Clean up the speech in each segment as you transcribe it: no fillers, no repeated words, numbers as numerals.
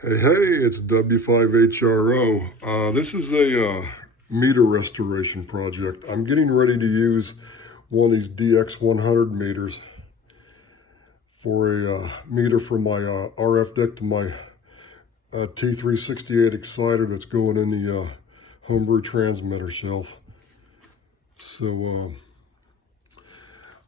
Hey, it's W5HRO. This is a meter restoration project. I'm getting ready to use one of these DX-100 meters for a meter for my RF deck to my T368 exciter that's going in the homebrew transmitter shelf. So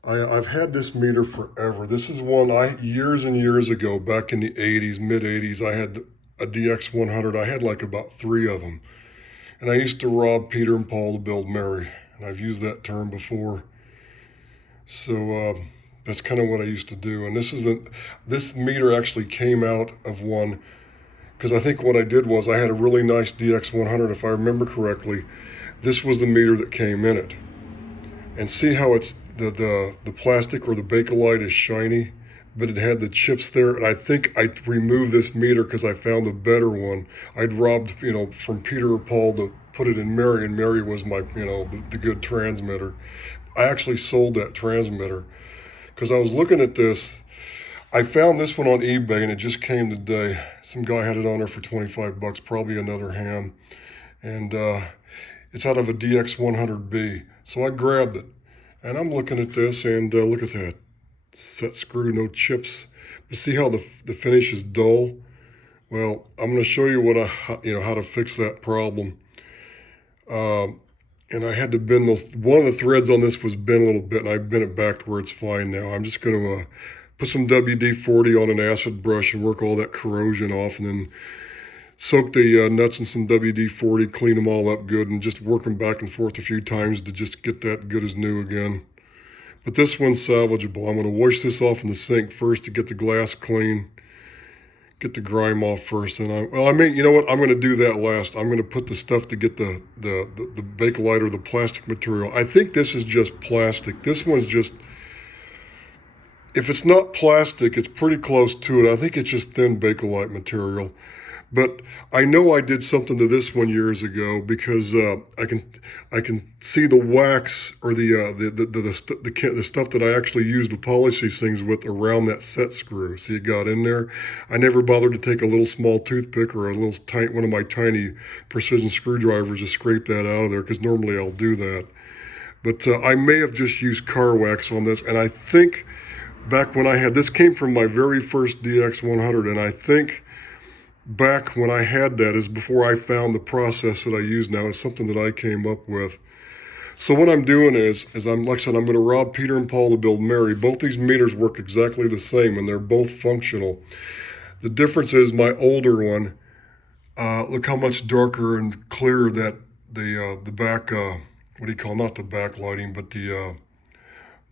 I've had this meter forever. This is one years and years ago, back in the 80s, mid 80s, I had a DX100. I had like about 3 of them. And I used to rob Peter and Paul to build Mary. And I've used that term before. So that's kind of what I used to do. And this meter actually came out of one, because I think what I did was I had a really nice DX100, if I remember correctly. This was the meter that came in it. And see how it's the plastic or the Bakelite is shiny, but it had the chips there. And I think I removed this meter because I found a better one. I'd robbed, from Peter or Paul to put it in Mary, and Mary was my, the good transmitter. I actually sold that transmitter because I was looking at this. I found this one on eBay and it just came today. Some guy had it on there for 25 bucks, probably another ham. And it's out of a DX100B. So I grabbed it. And I'm looking at this, and look at that. Set screw, no chips. But see how the finish is dull? Well, I'm going to show you how to fix that problem. And I had to bend those. One of the threads on this was bent a little bit, and I bent it back to where it's fine now. I'm just going to put some WD-40 on an acid brush and work all that corrosion off, and then soak the nuts in some WD-40, clean them all up good, and just work them back and forth a few times to just get that good as new again. But this one's salvageable. I'm going to wash this off in the sink first to get the glass clean, get the grime off first. And you know what? I'm going to do that last. I'm going to put the stuff to get the Bakelite or the plastic material. I think this is just plastic. This one's just, if it's not plastic, it's pretty close to it. I think it's just thin Bakelite material. But I know I did something to this one years ago because I can see the wax or the stuff that I actually used to polish these things with around that set screw. See, it got in there. I never bothered to take a little small toothpick or one of my tiny precision screwdrivers to scrape that out of there, because normally I'll do that. But I may have just used car wax on this, and I think back when I had this, came from my very first DX100, and I think back when I had that is before I found the process that I use now. It's something that I came up with. So what I'm doing is I'm going to rob Peter and Paul to build Mary. Both these meters work exactly the same, and they're both functional. The difference is my older one, look how much darker and clearer that the back, what do you call, not the backlighting, but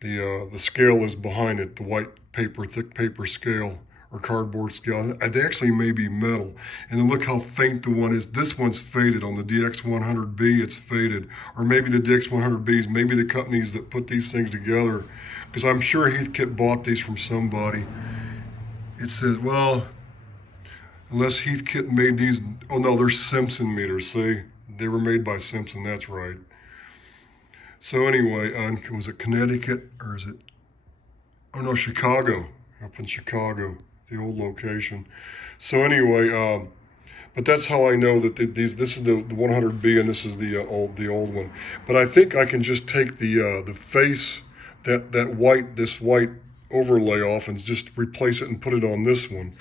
the scale is behind it, the white paper, thick paper scale, or cardboard scale. They actually may be metal. And then look how faint the one is. This one's faded. On the DX100B, it's faded. Or maybe the DX100Bs, maybe the companies that put these things together, because I'm sure Heathkit bought these from somebody. It says, well, unless Heathkit made these, oh no, they're Simpson meters, see? They were made by Simpson, that's right. So anyway, was it Connecticut, or is it, oh no, Chicago, up in Chicago, the old location. So anyway, but that's how I know that this is the 100B and this is the old one. But I think I can just take the face, this white overlay off, and just replace it and put it on this one,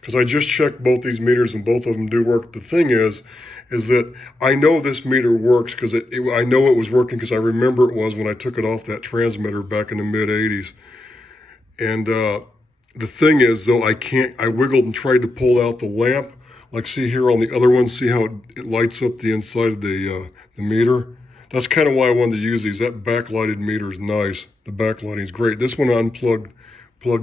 because I just checked both these meters and both of them do work. The thing is that I know this meter works because I know it was working because I remember it was when I took it off that transmitter back in the mid 80s. And the thing is, though, I wiggled and tried to pull out the lamp. Like, see here on the other one, see how it lights up the inside of the meter? That's kind of why I wanted to use these. That backlighted meter is nice. The backlighting is great. This one plugged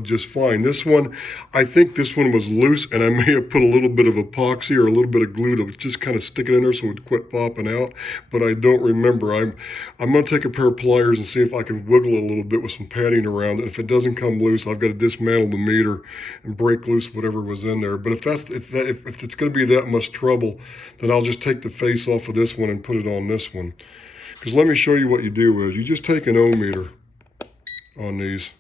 just fine. This one, I think this one was loose, and I may have put a little bit of epoxy or a little bit of glue to just kind of stick it in there so it would quit popping out, but I don't remember. I'm going to take a pair of pliers and see if I can wiggle it a little bit with some padding around it. If it doesn't come loose, I've got to dismantle the meter and break loose whatever was in there. But if it's going to be that much trouble, then I'll just take the face off of this one and put it on this one. Because let me show you what you do is you just take an ohm meter on these,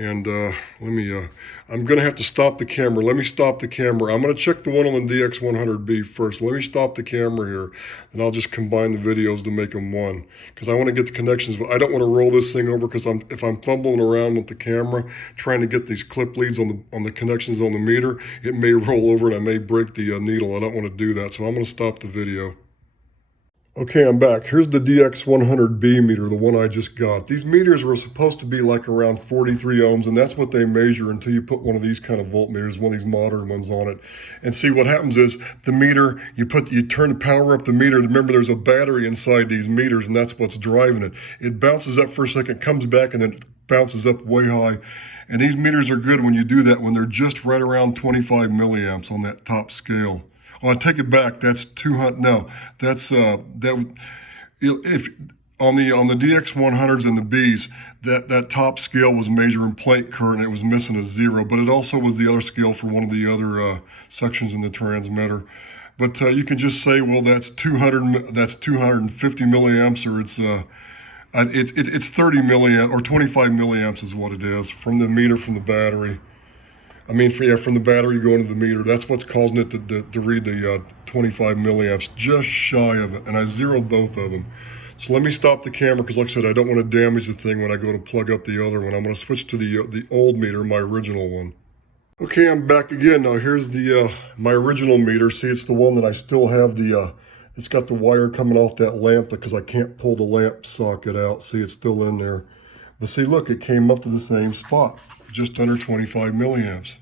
And I'm going to have to stop the camera. Let me stop the camera. I'm going to check the one on the DX-100B first. Let me stop the camera here, and I'll just combine the videos to make them one. Because I want to get the connections. I don't want to roll this thing over, because if I'm fumbling around with the camera, trying to get these clip leads on the connections on the meter, it may roll over and I may break the needle. I don't want to do that, so I'm going to stop the video. Okay, I'm back. Here's the DX-100B meter, the one I just got. These meters were supposed to be like around 43 ohms, and that's what they measure until you put one of these kind of voltmeters, one of these modern ones on it. And see, what happens is the meter, you turn the power up the meter. Remember, there's a battery inside these meters, and that's what's driving it. It bounces up for a second, comes back, and then it bounces up way high. And these meters are good when you do that, when they're just right around 25 milliamps on that top scale. Oh, I take it back. That's 200. No, that's if on the DX-100s and the Bs, that top scale was measuring plate current. It was missing a 0, but it also was the other scale for one of the other sections in the transmitter. But you can just say, well, that's 200. That's 250 milliamps, or it's 30 milliamps or 25 milliamps is what it is from the meter, from the battery. I mean, from the battery going to the meter. That's what's causing it to read the 25 milliamps, just shy of it. And I zeroed both of them. So let me stop the camera, because like I said, I don't want to damage the thing when I go to plug up the other one. I'm going to switch to the old meter, my original one. Okay, I'm back again. Now here's my original meter. See, it's the one that I still have it's got the wire coming off that lamp, because I can't pull the lamp socket out. See, it's still in there. But see, look, it came up to the same spot, just under 25 milliamps.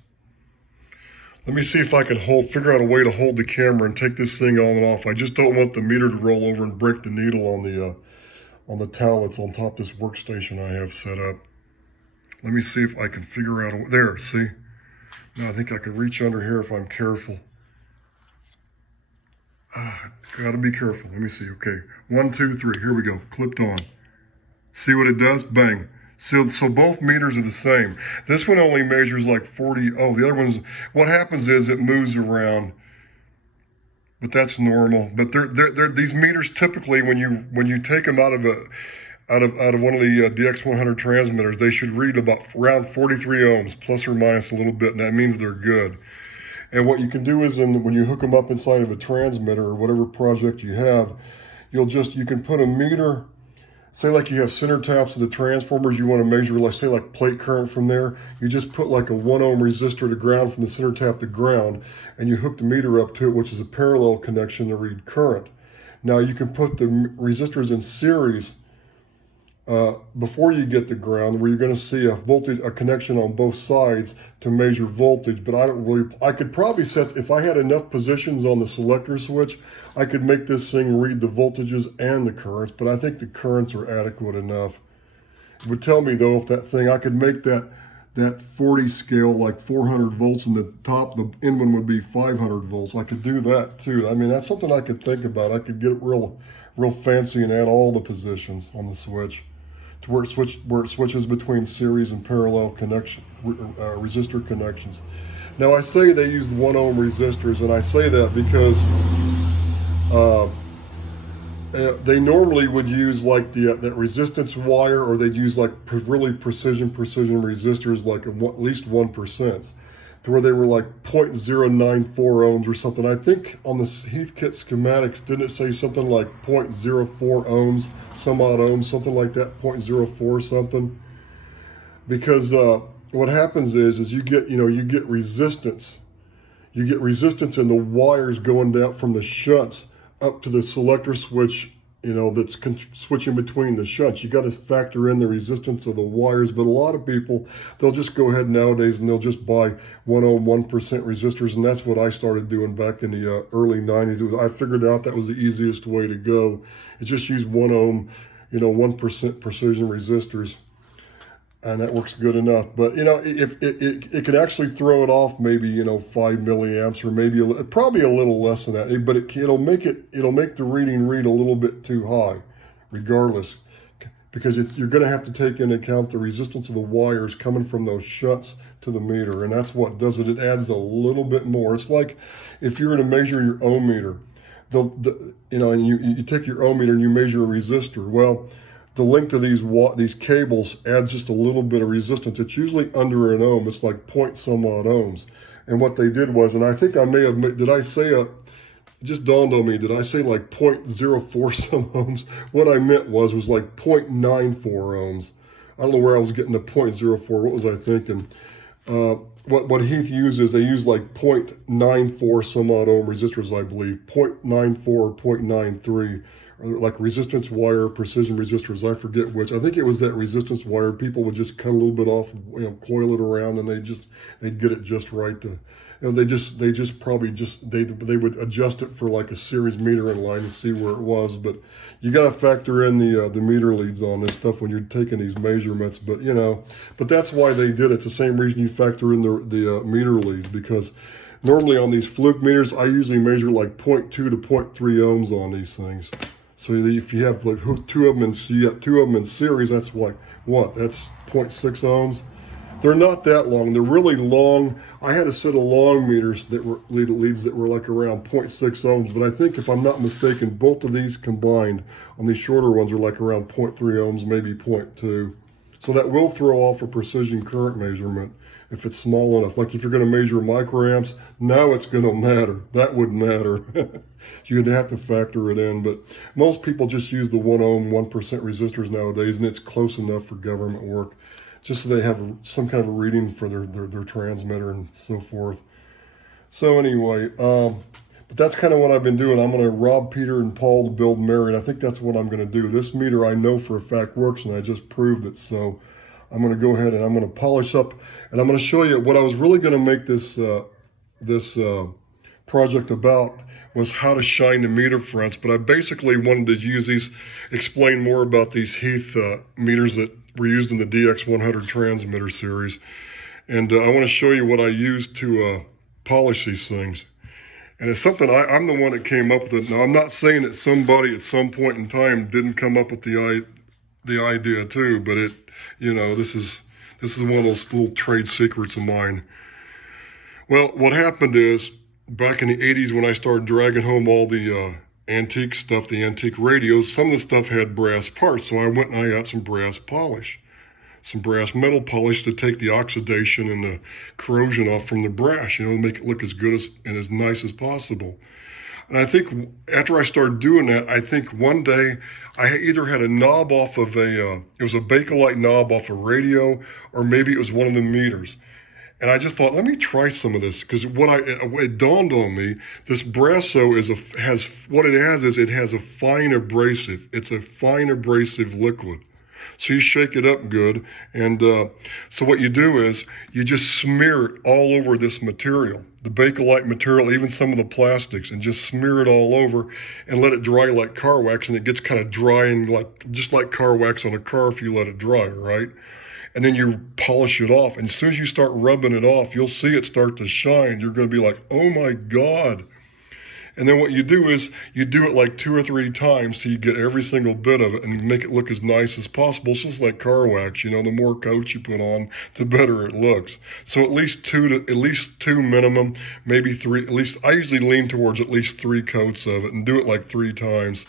Let me see if I can figure out a way to hold the camera and take this thing on and off. I just don't want the meter to roll over and break the needle on the towel that's on top of this workstation I have set up. Let me see if I can figure out there, see? Now I think I can reach under here if I'm careful. Gotta be careful. Let me see. Okay, 1, 2, 3. Here we go. Clipped on. See what it does? Bang. So both meters are the same. This one only measures like 40. Oh, the other one's, what happens is it moves around, but that's normal. But these meters typically, when you take them out of one of the DX-100 transmitters, they should read about around 43 ohms, plus or minus a little bit, and that means they're good. And what you can do is, when you hook them up inside of a transmitter or whatever project you have, you can put a meter. Say like you have center taps of the transformers, you want to measure, like plate current from there. You just put like a 1 ohm resistor to ground from the center tap to ground, and you hook the meter up to it, which is a parallel connection to read current. Now you can put the resistors in series before you get the ground, where you're going to see a connection on both sides to measure voltage. But I could probably set, if I had enough positions on the selector switch, I could make this thing read the voltages and the currents, but I think the currents are adequate enough. It would tell me though, if that thing, I could make that 40 scale like 400 volts, and the end one would be 500 volts. I could do that too. I mean, that's something I could think about. I could get it real fancy and add all the positions on the switch to where it switches between series and parallel resistor connections. Now I say they used 1 ohm resistors, and I say that because they normally would use like that resistance wire, or they'd use like really precision resistors, like at least 1%, to where they were like 0.094 ohms or something. I think on the Heathkit schematics, didn't it say something like 0.04 ohms, some odd ohms, something like that, 0.04 something? Because what happens is you get resistance. You get resistance in the wires going down from the shunts up to the selector switch, that's switching between the shunts. You got to factor in the resistance of the wires. But a lot of people, they'll just go ahead nowadays and they'll just buy 1 ohm, 1% resistors, and that's what I started doing back in the early 90s. I figured out that was the easiest way to go. It's just use 1 ohm, 1% precision resistors, and that works good enough. But if it could actually throw it off, maybe 5 milliamps, or maybe probably a little less than that. But it'll make the reading read a little bit too high, regardless, because you're going to have to take into account the resistance of the wires coming from those shunts to the meter, and that's what does it. It adds a little bit more. It's like if you were to measure your ohm meter, and you take your ohm meter and you measure a resistor. Well, the length of these cables adds just a little bit of resistance. It's usually under an ohm. It's like point some odd ohms. And what they did was, and I think I may have, did I say it just dawned on me, did I say like 0.04 some ohms? What I meant was like 0.94 ohms. I don't know where I was getting the 0.04. What was I thinking? What Heath uses, they use like 0.94 some odd ohm resistors, I believe, 0.94 or 0.93, or like resistance wire, precision resistors. I forget which. I think it was that resistance wire. People would just cut a little bit off, coil it around, and they'd get it just right to. They would adjust it for like a series metering line to see where it was. But you got to factor in the meter leads on this stuff when you're taking these measurements. But but that's why they did it. It's the same reason you factor in the meter leads, because normally on these fluke meters, I usually measure like 0.2 to 0.3 ohms on these things. So if you have like two of them in series, that's like what? That's 0.6 ohms. They're not that long. They're really long. I had a set of long meters that were leads that were like around 0.6 ohms, but I think if I'm not mistaken, both of these combined on these shorter ones are like around 0.3 ohms, maybe 0.2. So that will throw off a precision current measurement if it's small enough. Like if you're going to measure microamps, now it's going to matter. That would matter. You'd have to factor it in, but most people just use the 1 ohm, 1% resistors nowadays, and it's close enough for government work, just so they have some kind of a reading for their transmitter and so forth. So anyway, but that's kind of what I've been doing. I'm going to rob Peter and Paul to build Mary, and I think that's what I'm going to do. This meter I know for a fact works, and I just proved it. So I'm going to go ahead and I'm going to polish up, and I'm going to show you what I was really going to make this project about was how to shine the meter fronts. But I basically wanted to use these, explain more about these Heath meters that were used in the DX-100 transmitter series. And I want to show you what I used to polish these things. And it's something I'm the one that came up with it. Now, I'm not saying that somebody at some point in time didn't come up with the idea too, but this is one of those little trade secrets of mine. Well, what happened is, back in the 80s when I started dragging home all the antique stuff, the antique radios, some of the stuff had brass parts, so I went and I got some brass polish, some brass metal polish to take the oxidation and the corrosion off from the brass, make it look as good and as nice as possible. And I think after I started doing that, I think one day I either had a knob off of it was a Bakelite knob off a radio, or maybe it was one of the meters. And I just thought, let me try some of this, because it dawned on me, this Brasso it has a fine abrasive. It's a fine abrasive liquid. So you shake it up good, and so what you do is you just smear it all over this material, the Bakelite material, even some of the plastics, and just smear it all over and let it dry like car wax, and it gets kind of dry and just like car wax on a car if you let it dry, right? And then you polish it off. And as soon as you start rubbing it off, you'll see it start to shine. You're going to be like, oh my God. And then what you do is you do it like 2 or 3 times till you get every single bit of it and make it look as nice as possible. It's just like car wax, the more coats you put on, the better it looks. So at least two minimum, maybe 3, at least I usually lean towards at least 3 coats of it and do it like 3 times.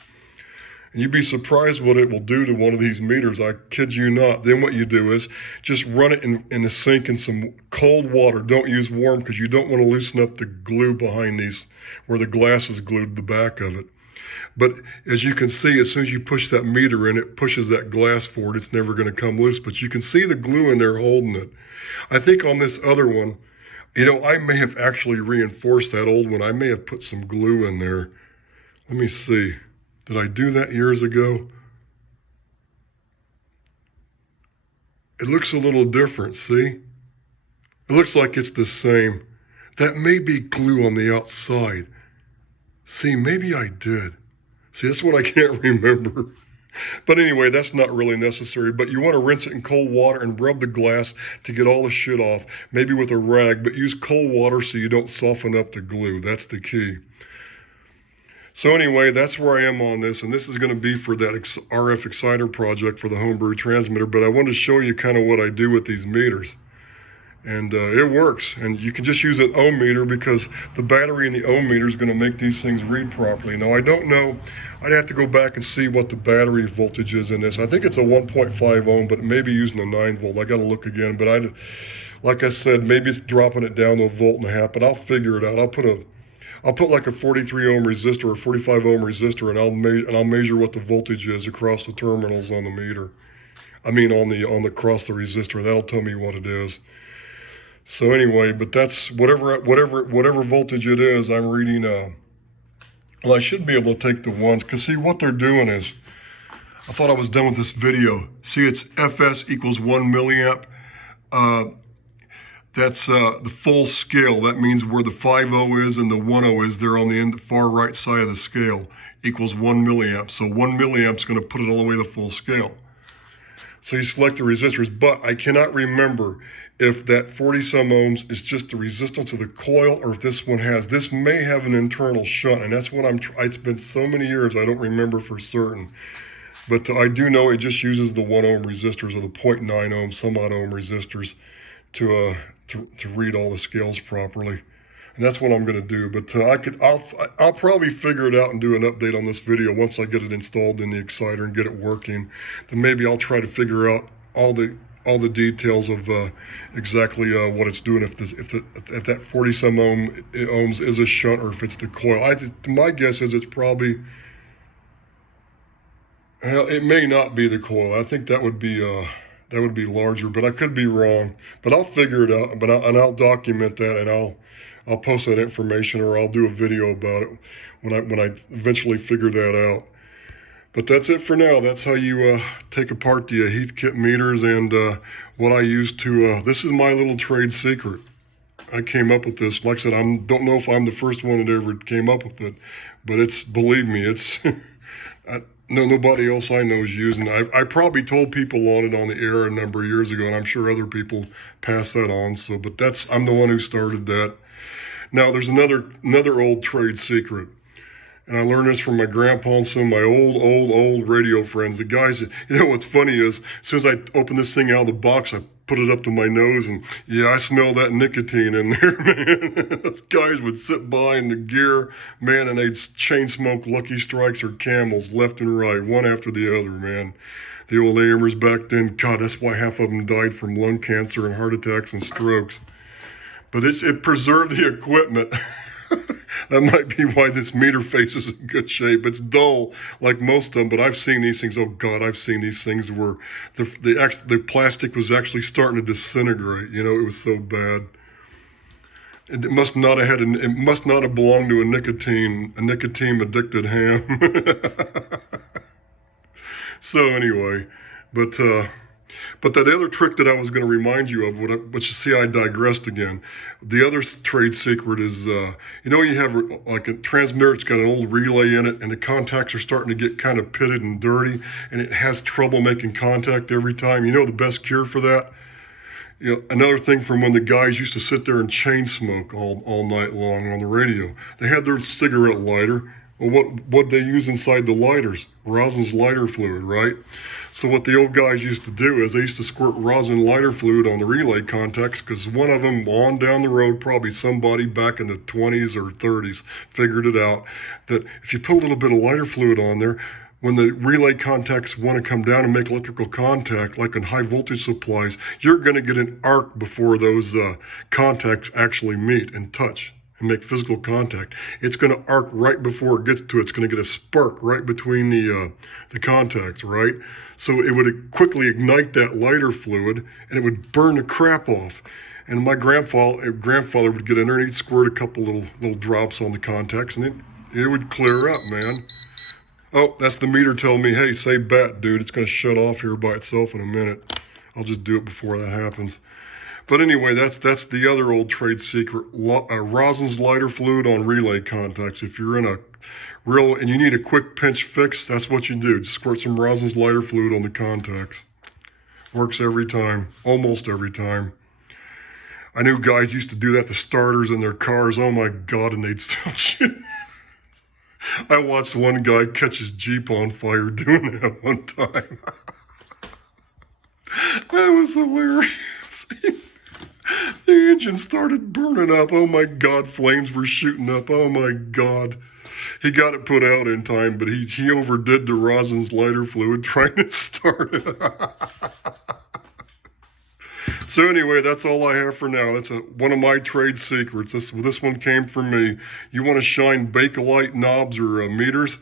And you'd be surprised what it will do to one of these meters. I kid you not. Then what you do is just run it in the sink in some cold water. Don't use warm, because you don't want to loosen up the glue behind these where the glass is glued to the back of it. But as you can see, as soon as you push that meter in, it pushes that glass forward. It's never going to come loose. But you can see the glue in there holding it. I think on this other one, I may have actually reinforced that old one. I may have put some glue in there. Let me see. Did I do that years ago? It looks a little different, see? It looks like it's the same. That may be glue on the outside. See, maybe I did. See, that's what I can't remember. But anyway, that's not really necessary. But you want to rinse it in cold water and rub the glass to get all the shit off. Maybe with a rag, but use cold water so you don't soften up the glue. That's the key. So anyway, that's where I am on this, and this is going to be for that RF exciter project for the homebrew transmitter, but I wanted to show you kind of what I do with these meters. And it works. And you can just use an ohm meter because the battery in the ohm meter is going to make these things read properly. Now, I don't know. I'd have to go back and see what the battery voltage is in this. I think it's a 1.5 ohm, but it may be using a 9 volt. I got to look again. But like I said, maybe it's dropping it down to a volt and a half, but I'll figure it out. I'll put like a 43 ohm resistor or 45 ohm resistor, and I'll measure what the voltage is across the terminals on the meter. I mean, across the resistor. That'll tell me what it is. So anyway, but that's whatever voltage it is, I'm reading. Well, I should be able to take the ones, because see what they're doing is, I thought I was done with this video. See, it's Fs equals 1 milliamp. That's the full scale. That means where the 5.0 is and the 1.0 is, they're on the far right side of the scale, equals 1 milliamp. So 1 milliamp is going to put it all the way to full scale. So you select the resistors, but I cannot remember if that 40 some ohms is just the resistance of the coil, or if this one this may have an internal shunt, and that's what it's been so many years I don't remember for certain. But I do know it just uses the 1 ohm resistors, or the 0.9 ohm, some odd ohm resistors to read all the scales properly. And that's what I'm going to do. But I'll probably figure it out and do an update on this video once I get it installed in the exciter and get it working. Then maybe I'll try to figure out all the details of exactly what it's doing. If that 40 some ohms is a shunt, or if it's the coil. My guess is it's probably. It may not be the coil. I think that would be larger, but I could be wrong. But I'll figure it out. And I'll document that, and I'll post that information, or I'll do a video about it when I eventually figure that out. But that's it for now. That's how you take apart the Heathkit meters, and what I use to. This is my little trade secret. I came up with this. Like I said, I don't know if I'm the first one that ever came up with it, but believe me, it's. Nobody else I know is using it. I probably told people on it on the air a number of years ago, and I'm sure other people pass that on. So, but I'm the one who started that. Now, there's another old trade secret, and I learned this from my grandpa and some of my old radio friends. The guys, what's funny is, as soon as I open this thing out of the box, I put it up to my nose, and yeah, I smell that nicotine in there, man. Those guys would sit by in the gear, man, and they'd chain smoke Lucky Strikes or Camels left and right, one after the other, man. The old AMers back then, God, that's why half of them died from lung cancer and heart attacks and strokes. But it preserved the equipment. That might be why this meter face is in good shape. It's dull, like most of them, but I've seen these things. Oh God, I've seen these things where the plastic was actually starting to disintegrate. It was so bad. It must not have belonged to a nicotine addicted ham. So anyway, but that other trick that I was going to remind you of, which you see I digressed again. The other trade secret is, you have like a transmitter, it's got an old relay in it, and the contacts are starting to get kind of pitted and dirty, and it has trouble making contact every time. The best cure for that? Another thing from when the guys used to sit there and chain smoke all night long on the radio. They had their cigarette lighter. Well, what they use inside the lighters? Rosin's lighter fluid, right? So what the old guys used to do is they used to squirt rosin lighter fluid on the relay contacts, because one of them on down the road, probably somebody back in the 20s or 30s, figured it out, that if you put a little bit of lighter fluid on there, when the relay contacts want to come down and make electrical contact, like in high voltage supplies, you're going to get an arc before those contacts actually meet and touch and make physical contact. It's going to arc right before it gets to it. It's going to get a spark right between the contacts, right? So it would quickly ignite that lighter fluid, and it would burn the crap off. And my grandfather would get in there and he'd squirt a couple little drops on the contacts, and it would clear up, man. Oh, that's the meter telling me, hey, say bat, dude. It's going to shut off here by itself in a minute. I'll just do it before that happens. But anyway, that's the other old trade secret. Rosin's lighter fluid on relay contacts. If you're in a and you need a quick pinch fix, that's what you do. Just squirt some Rosin's lighter fluid on the contacts. Works every time, almost every time. I knew guys used to do that to starters in their cars. Oh my God, and they'd still shit. I watched one guy catch his Jeep on fire doing that one time. That was hilarious. The engine started burning up. Oh my God, flames were shooting up. Oh my God. He got it put out in time, but he overdid the rosin's lighter fluid trying to start it. So anyway, that's all I have for now. That's one of my trade secrets. This one came from me. You want to shine Bakelite knobs or meters?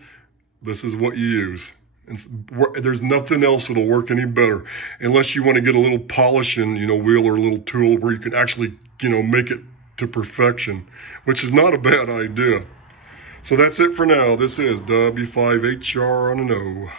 This is what you use. And there's nothing else that'll work any better, unless you want to get a little polishing, wheel or a little tool where you can actually, make it to perfection, which is not a bad idea. So that's it for now. This is W5HR on an O.